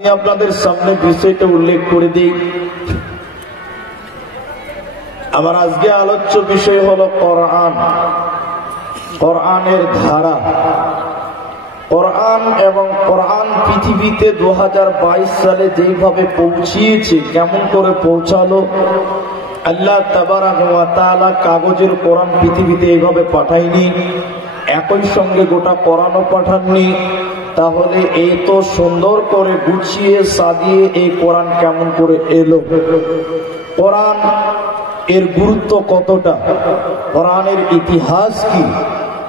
আপনাদের সামনে বিষয়টা উল্লেখ করে দিই। আমার আজকে আলোচ্য বিষয় হলো কোরআন, কোরআনের ধারা। কোরআন এবং কোরআন পৃথিবীতে 2022 সালে যেভাবে পৌঁছিয়েছে, কেমন করে পৌঁছালো, আল্লাহ তাবারাক ওয়া তাআলা কাগজের কোরআন পৃথিবীতে এইভাবে পাঠায়নি, একই সঙ্গে গোটা কোরআনও পাঠাননি। তাহলে এই তো সুন্দর করে গুছিয়ে সাজিয়ে এই কোরআন কেমন করে এলো? কোরআন এর গুরুত্ব কতটা, কোরআনের ইতিহাস কি,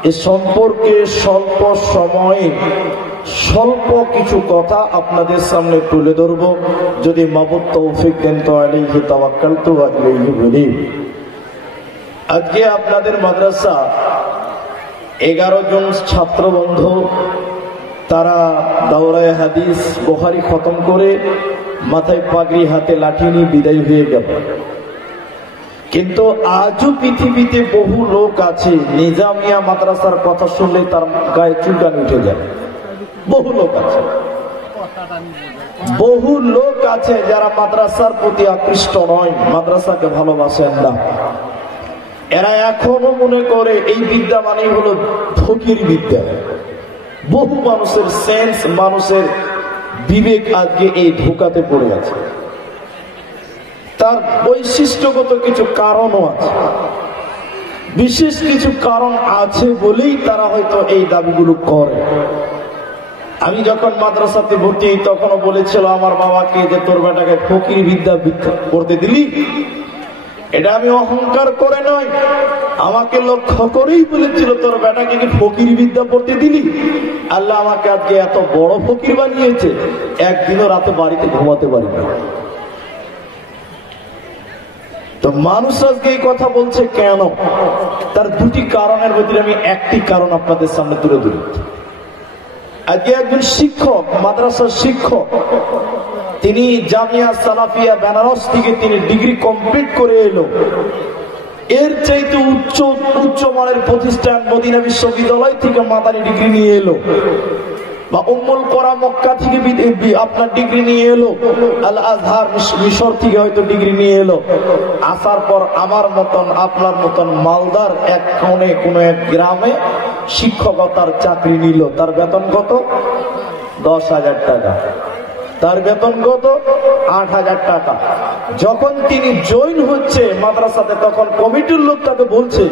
এ সম্পর্কে স্বল্প সময়ে স্বল্প কিছু কথা আপনাদের সামনে তুলে ধরবো। যদি মাবুদ তৌফিক দেন তো আলাইহি তাওয়াক্কালতু ওয়া ইলাইহি উনীব। আজকে আপনাদের মাদ্রাসা 11 জন ছাত্র বন্ধু, তারা দাওরায়ে হাদিস বুখারী খতম করে মাথায় পাগড়ি হাতে লাঠি নিয়ে বিদায় হয়ে গেল। কিন্তু আজও পৃথিবীতে বহু লোক আছে, নিজামিয়া মাদ্রাসার কথা শুনলে তার গায়ে চুলকানি উঠে যায়। বহু লোক আছে, বহু লোক আছে যারা মাদ্রাসার প্রতি আকৃষ্ট নয়, মাদ্রাসাকে ভালোবাসেন না। এরা এখনো মনে করে এই বিদ্যা মানেই হলো ফকির বিদ্যা। বহু মানুষের সেন্স, মানুষের বিবেক আজকে এই ধোঁকাতে পড়ে আছে। তার বৈশিষ্ট্যগত কিছু কারণও আছে, বিশেষ কিছু কারণ আছে বলেই তারা হয়তো এই দাবিগুলো করে। আমি যখন মাদ্রাসাতে ভর্তি তখনও বলেছিল আমার বাবাকে যে তোর বেটাকে ফকির বিদ্যা করতে দিলি। এটা আমি অহংকার করে নয়, আমাকে লক্ষ্য করেই বলেছিল তোর বেটাকে কি ফকির বিদ্যা পড়তে দিলি? আল্লাহ আমাকে আজকে এত বড় ফকির বানিয়েছে, একদিনও রাতে বাড়িতে ঘুমাতে পারি না। তো মানুষ আজকে এই কথা বলছে কেন? তার দুটি কারণের ভিতরে আমি একটি কারণ আপনাদের সামনে তুলে ধরি। আজকে একজন শিক্ষক, মাদ্রাসার শিক্ষক, তিনি জামিয়া সালাফিয়া বেনারস থেকে তিনি ডিগ্রি কমপ্লিট করে এলো। এর চাইতে উচ্চ মানের প্রতিষ্ঠান মদিনা বিশ্ববিদ্যালয় থেকে মাদানী ডিগ্রি নিয়ে এলো, বা উম্মুল কোরা মক্কা থেকে আপনার ডিগ্রি নিয়ে এলো, আল আজহার মিশর থেকে হয়তো ডিগ্রি নিয়ে এলো। আসার পর আমার মতন আপনার মতন মালদার এক কোণে কোন এক গ্রামে শিক্ষকতার চাকরি নিল। তার বেতন কত? 10,000 টাকা। তার বেতন কত? 8,000 টাকা। যখন তিনি জয়েন হচ্ছে মাদ্রাসাতে, তখন কমিটির লোক তাকে বলছে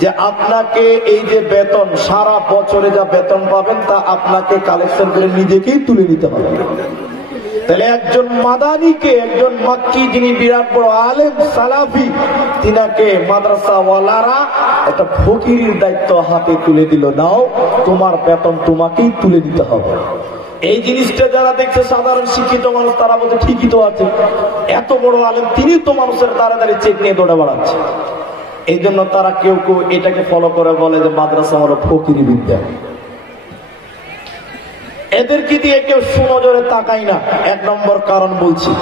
যে আপনাকে এই যে বেতন, সারা বছরে যা বেতন পাবেন তা আপনাকে কালেকশন করে নিজেকেই তুলে নিতে হবে। তাহলে একজন মাদানীকে, একজন মাক্কি যিনি বিরাট বড় আলেম সালাফি, তিনাকে মাদ্রাসাওয়ালারা একটা ফকিরের দায়িত্ব হাতে তুলে দিল, নাও তোমার বেতন তোমাকেই তুলে দিতে হবে। এই জিনিসটা যারা দেখছে সাধারণ শিক্ষিত মানুষ, তারা বলছে ঠিকই তো আছে, এত বড় আলেম তিনি তো মানুষের তাড়াতাড়ি চেক নিয়ে দৌড়ে বেড়াচ্ছে। এই জন্য তারা কেউ কেউ এটাকে ফলো করে বলে যে মাদ্রাসা হলো ফকিরি বিদ্যা। এদেরকে দিয়ে কেউ সুনজরে তাকাই না। এক নম্বর কারণ বলছি,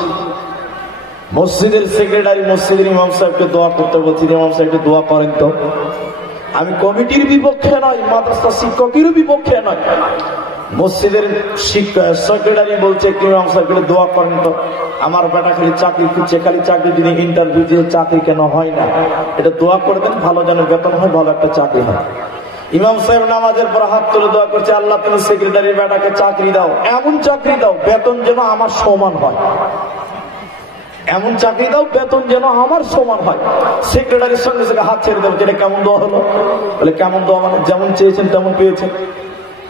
মসজিদের সেক্রেটারি মসজিদের ইমাম সাহেবকে দোয়া করতে বলছি, ইমাম সাহেবকে দোয়া করেন তো। আমি কমিটির বিপক্ষে নয়, মাদ্রাসা শিক্ষকেরও বিপক্ষে নয়। মসজিদের সেক্রেটারি বলছে ইমাম সাহেবকে দোয়া করেন তো, আমার বেটা খালি চাকরি খুঁজছে, খালি চাকরি যদি ইন্টারভিউ দিয়ে চাকরি কেন হয় না, এটা দোয়া করে দেন, ভালো যেন বেতন হয়, ভালো একটা চাকরি হয়। ইমাম সাহেব নামাজের পর হাত তুলে দোয়া করছে, আল্লাহ তুমি সেক্রেটারির বেটাকে চাকরি দাও, এমন চাকরি দাও বেতন যেন আমার সমান হয়, এমন চাকরি দাও বেতন যেন আমার সমান হয়। সেক্রেটারির সঙ্গে সঙ্গে হাত ছেড়ে দেবো। যেটা কেমন দোয়া হলো? বলে কেমন দোয়া মানে? যেমন চেয়েছেন তেমন পেয়েছেন।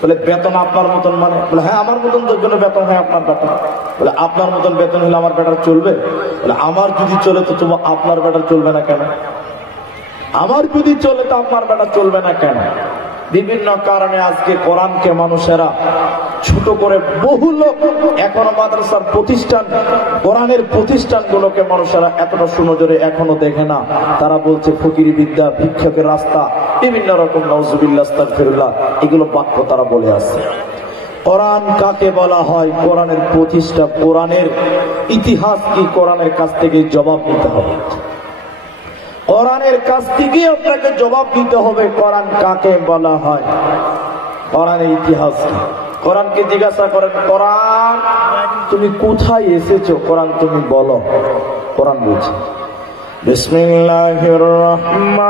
বলে বেতন আপনার মতন মানে? বলে হ্যাঁ আমার মতন জন্য বেতন হয় আপনার বেতন। বলে আপনার মতন বেতন হলে আমার বেটার চলবে? বলে আমার যদি চলে তো আপনার বেটার চলবে না কেন? আমার যদি চলে তো আপনার বেটা চলবে না কেন? বিভিন্ন কারণে আজকে কোরআনকে মানুষেরা ছোট করে, বহু লোক এখনো মাদ্রাসার প্রতিষ্ঠান, কোরআনের প্রতিষ্ঠানগুলোকে মানুষেরা এতটা সুনজরে এখনো দেখে না। তারা বলছে ফকিরি বিদ্যা, ভিক্ষকের রাস্তা, বিভিন্ন রকম নাউজুবিল্লাহ আস্তাগফিরুল্লাহ, এগুলো বাক্য তারা বলে আসছে। কোরআন কাকে বলা হয়, কোরআনের প্রতিষ্ঠা, কোরআনের ইতিহাস কি, কোরআনের কাছ থেকে জবাব নিতে হবে। কোরআনের কাছ থেকে আপনাকে জবাব দিতে হবে কোরআন কাকে বলা হয়, কোরআনের ইতিহাস কি। কোরআনকে জিজ্ঞাসা করেন, কোরআন তুমি কোথায় এসেছো, কোরআন তুমি বলো। কোরআন বলছে বিসমিল্লাহির রহমানির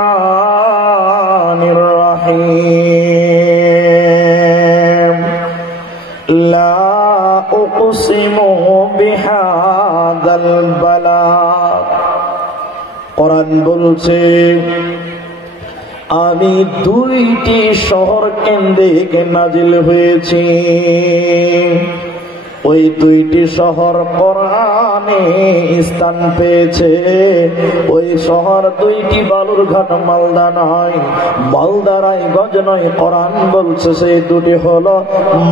রহিম লা উকসিমু বিহাদাল বালাদ। কোরআন বলছে আমি দুইটি শহর কেন্দ্রে নাজিল হয়েছি, ওই দুইটি শহর কোরআনে স্থান পেয়েছে। ওই শহর দুইটি বালুরঘাট মালদা নয়, মালদা রায়গঞ্জ নয়। কোরআন বলছে সেই দুটি হলো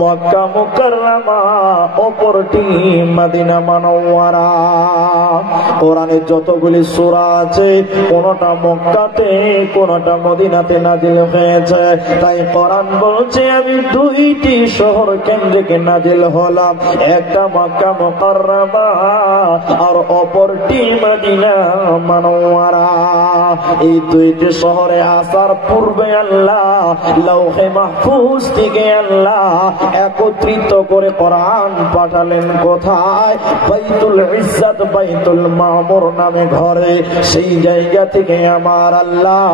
মক্কা মুকাররমা, অপরটি মদিনা মুনাওয়ারা। কোরআনে যতগুলি সূরা আছে কোনটা মক্কাতে কোনটা মদিনাতে নাজিল হয়েছে। তাই কোরআন বলছে আমি দুইটি শহর কেন্দ্রে নাজিল হলাম, একটা মক্কা মুকাররমা আর অপরটি মদিনা মুনাওয়ারা। এই দুইটি শহরে আসার পূর্বে আল্লাহ লৌহে মাহফুজ থেকে আল্লাহ একত্রিত করে কোরআন পাঠালেন কোথায়? বাইতুল ইজ্জত, বাইতুল মামুর নামে ঘরে। সেই জায়গা থেকে আমার আল্লাহ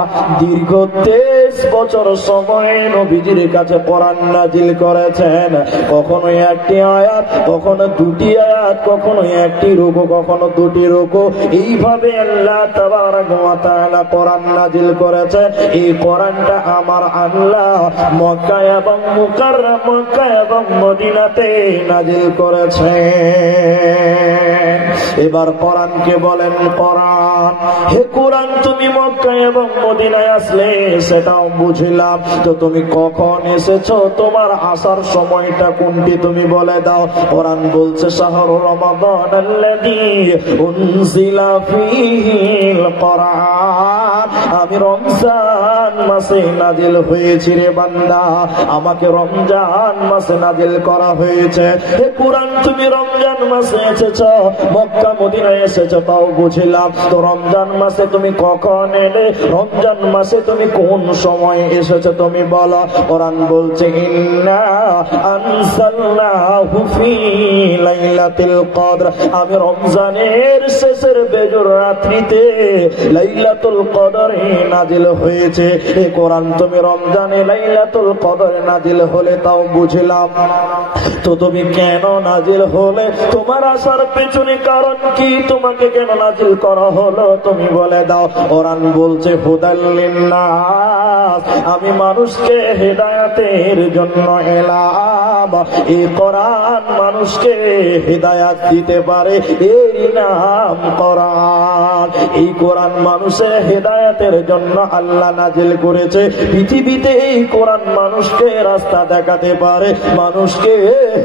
দীর্ঘ 23 বছর সময় নবীজির কাছে কোরআন নাজিল করেছেন। কখনো একটি আয়াত, কখনো দুটি আয়াত, কখনো একটি রুকু, কখনো দুটি রুকু, এইভাবে আল্লাহ তাবারক ওয়া তাআলা কোরআন নাজিল করেছেন। এই কোরআনটা আমার আল্লাহ মক্কা এবং মুকাররমা, মক্কা এবং মদিনাতে নাজিল করেছেন। এবার কোরআনকে বলেন, কোরআন হে কোরআন তুমি মক্কা এবং মদিনায় আসলে সেটাও বুঝলাম, তো তুমি কখন এসেছো, তোমার আসার সময়টা কোনটি তুমি বলে দাও। কোরআন বলছে শাহরু রমাদান আল্লাযী উনজিলা ফীহিল কোরআন, আমি রমজান মাসে নাজিল হয়েছি রে বান্দা, আমাকে রমজান মাসে নাজিল করা হয়েছে। হে কোরআন তুমি রমজান মাসে এসেছো, মক্কা মদিনায় এসেছো তাও বুঝলাম, তো রমজান মাসে তুমি কখন এলে, রমজান মাসে তুমি কোন সময় এসেছো তুমি বলো। কোরআন বলছে ইন্না আনসালনাহু ফী লাইলাতুল কদর, আমি রমজানের শেষের বেজর রাত্রিতে লাইলাতুল কদরে নাজিল হয়েছে। এই কোরআন তুমি রমজানে লাইলাতুল কদরে নাজিল হলে তাও বুঝলাম, তো তুমি কেন নাজিল হলে, তোমার আসার পেছনে কারণ কি, তোমাকে কেন নাজিল করা হলো তুমি বলে দাও। কোরআন বলছে হুদাল লিন্নাস, আমি মানুষকে হেদায়েতের জন্য এলাম। এই কোরআন মানুষকে হেদায়েত দিতে পারে, এর নাম কোরআন। এই কোরআন মানুষের হেদায়েতের জন্য আল্লাহ নাজিল করেছে। পৃথিবীতে এই কোরআন মানুষকে রাস্তা দেখাতে পারে, মানুষকে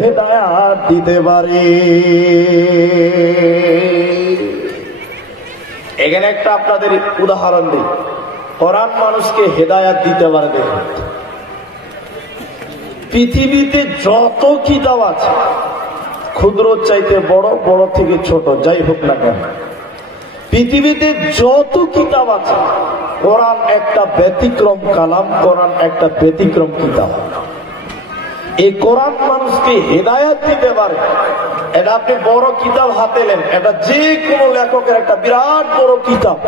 হেদায়েত দিতে পারে। এখানে একটা আপনাদের উদাহরণ দিই, কোরআন মানুষকে হেদায়েত দিতে পারে। দেখুন পৃথিবীতে যত কিতাব আছে, ক্ষুদ্র চাইতে বড়, বড় থেকে ছোট, যাই হোক না কেন, পৃথিবীতে যত কিতাব আছে কোরআন একটা ব্যতিক্রম কালাম, কোরআন একটা ব্যতিক্রম কিতাব। এই কোরআন মানুষকে হেদায়েত দিতে পারে। এটা আপনি বড় কিতাব হাতে নেন, এটা যে কোনো লেখকের একটা বিরাট বড় কিতাব,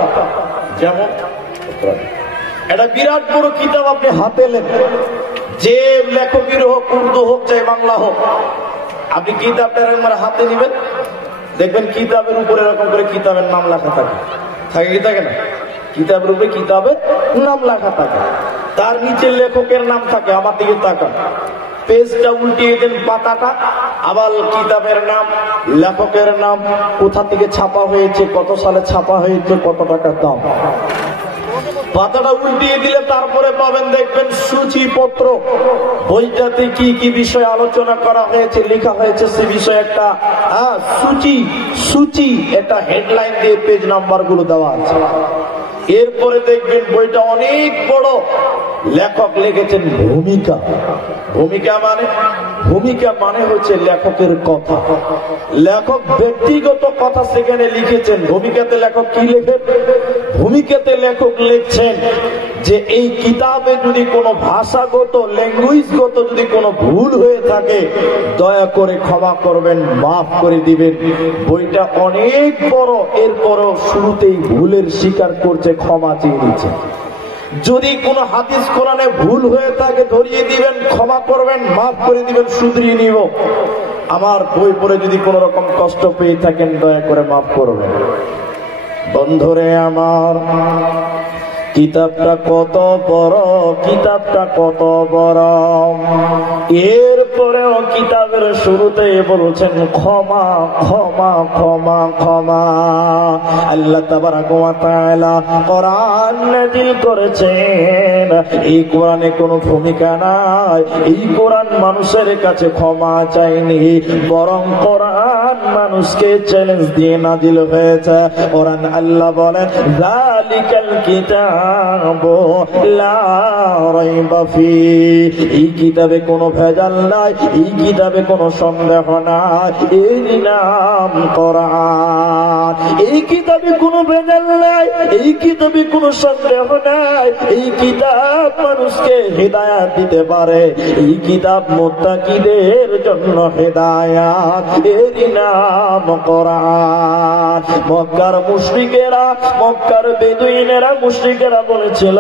যেমন এটা বিরাট বড় কিতাব আপনি হাতে নেন, যে লেখকের হোক, উর্দু হোক চাই বাংলা হোক, আপনি কিতাবটা হাতে নিবেন, দেখবেন কিতাবের উপরে এরকম করে কিতাবের নাম লেখা থাকে, থাকে কি থাকে না? কিতাবের উপরে কিতাবের নাম লেখা থাকে, তার নিচে লেখকের নাম থাকে। আমার দিকে তাকান, পেজটা উল্টিয়ে দেন, পাতাটা, আবার কিতাবের নাম, লেখকের নাম, কোথা থেকে ছাপা হয়েছে, কত সালে ছাপা হয়েছে, কত টাকার দাম। পাতাটা উল্টিয়ে দিলে তারপরে পাবেন, দেখবেন সূচিপত্র, বইটাতে কি কি বিষয় আলোচনা করা হয়েছে, লেখা হয়েছে, সে বিষয়ে একটা সূচি, একটা হেডলাইন দিয়ে পেজ নাম্বার গুলো দেওয়া আছে। এরপরে দেখবেন বইটা অনেক বড়, লেখক লিখেছেন ভূমিকা। ভূমিকা মানে হচ্ছে লেখকের কথা, লেখক ব্যক্তিগত কথা সেখানে লিখেছেন। ভূমিকাতে লেখক কি লেখেন? ভূমিকাতে লেখক লিখছেন যে এই কিতাবে যদি কোনো ভাষাগত ল্যাঙ্গুয়েজগত যদি কোনো ভুল হয়ে থাকে দয়া করে ক্ষমা করবেন, মাফ করে দিবেন। বইটা অনেক বড়, এরপরও শুরুতেই ভুলের স্বীকার করছে, ক্ষমা চেয়ে নিচ্ছে। যদি কোনো হাদিস কোরআনে ভুল হয়ে থাকে ধরিয়ে দিবেন, ক্ষমা করবেন, মাফ করে দিবেন, শুধরিয়ে নিব। আমার বই পড়ে যদি কোন রকম কষ্ট পেয়ে থাকেন দয়া করে মাফ করবেন। বন্ধুরে আমার, কিতাবটা কত বড়, কিতাবটা কত বড়। এরপরেও কিতাবের শুরুতে বলছেন ক্ষমা ক্ষমা ক্ষমা ক্ষমা। আল্লাহ তাবারাক ওয়া তাআলা কোরআন নাযিল করেছেন। এই কোরআনে কোনো ভূমিকা নাই, এই কোরআন মানুষের কাছে ক্ষমা চাইনি, বরং কোরআন মানুষকে চ্যালেঞ্জ দিয়ে নাযিল হয়েছে। কোরআন আল্লাহ বলেন যালিকাল কিতাব লা রাইবা ফি, এই কিতাবে কোনো ভেজাল নাই, এই কিতাবে কোনো সন্দেহ নাই, এর নাম কোরআন। এই কিতাবে কোনো ভেজাল নাই, এই কিতাবে কোনো সন্দেহ নাই, এই কিতাব মানুষকে হেদায়েত দিতে পারে, এই কিতাব মুত্তাকিদের জন্য হেদায়েত, এর নাম কোরআন। মক্কার মুশরিকেরা, মক্কার বেদুইনেরা, মুশরিকেরা বলেছিল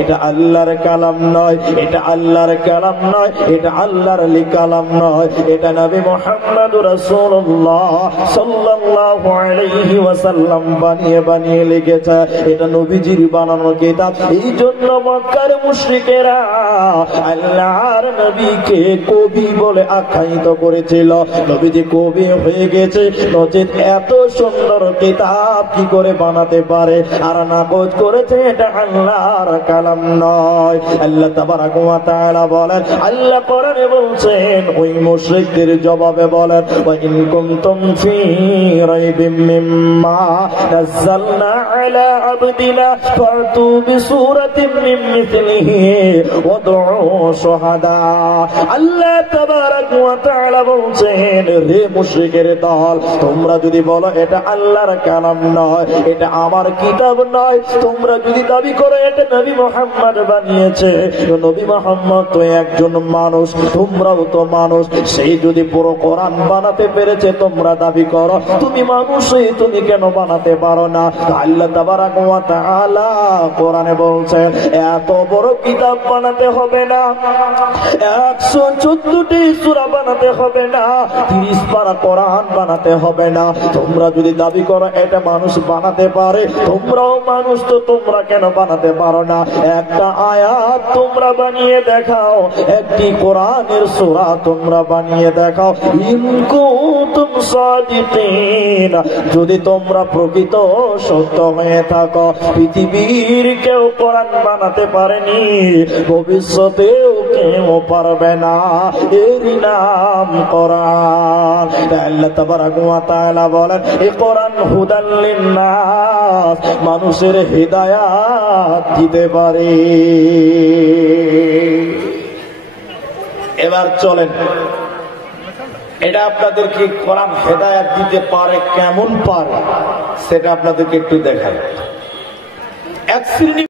এটা আল্লাহর কালাম নয়, এটা আল্লাহর কালাম নয়, এটা আল্লাহর কালাম নয়, এটা নবী মুহাম্মদুর রাসূলুল্লাহ সাল্লাল্লাহু আলাইহি ওয়াসাল্লাম বানিয়ে বানিয়ে লিখেছে, এটা নবীজির বানানো কিতাব। এই জন্য মক্কার মুশরিকেরা আল্লাহর নবীকে কবি বলে আখ্যায়িত করেছিল। নবীজি কবি হয়ে গেছে, নচেত এত সুন্দর কিতাব কি করে বানাতে পারে? আর নাকচ করেছে এটা আল্লাহর কালাম নয়। আল্লাহ তাবারাক ওয়া তাআলা বলেন, আল্লাহ কোরআনে বলছেন ওই মুশরিকদের জবাবে বলেন ওয়া ইন কুনতুম ফি রাইবিম মিম্মা নাযালনা আলা আবদিনা ফাতু বিসূরাতিন মিন মিথলিহি ওয়াদউ শুহাদা। আল্লাহ তাবারাক ওয়া তাআলা বলছেন রে মুশরিকের দল, তোমরা যদি বলো এটা আল্লাহর কালাম নয়, এটা আমার কিতাব নয়, তোমরা যদি দাবি করে এটা নবী মুহাম্মদ বানিয়েছে, নবী মুহাম্মদ তো একজন মানুষ, তোমরাও তো মানুষ, সেই যদি পুরো কোরআন বানাতে পেরেছে তোমরা দাবি করো, তুমি মানুষই, তুমি কেন বানাতে পারো না? আল্লাহ তাবারাক ওয়া তাআলা কোরআনে বলছেন এত বড় কিতাব বানাতে হবে না, 114টি সূরা বানাতে হবে না, 30 পারা কোরআন বানাতে হবে না। তোমরা যদি দাবি করো এটা মানুষ বানাতে পারে, তোমরাও মানুষ, তো তোমরা কেন বানাতে পারো না? একটা আয়াত তোমরা বানিয়ে দেখাও, একটি কোরআনের সূরা তোমরা বানিয়ে দেখাও। ইন কুনতুম সাদিকিন, যদি তোমরা প্রকৃত সত্য হয়ে থাকো। পৃথিবীর কেউ কোরআন বানাতে পারেনি, ভবিষ্যতেও কেউ পারবে না, এর নাম কোরআন। আল্লাহ তাবারাক ওয়া তাআলা বলেন এই কোরআন হুদাল লিন-নাস, মানুষের হিদায়াত দিতে পারে। এবার চলেন, এটা আপনাদেরকে কোরআন হেদায়াত দিতে পারে, কেমন পারে সেটা আপনাদেরকে একটু দেখাই। এক শ্রেণী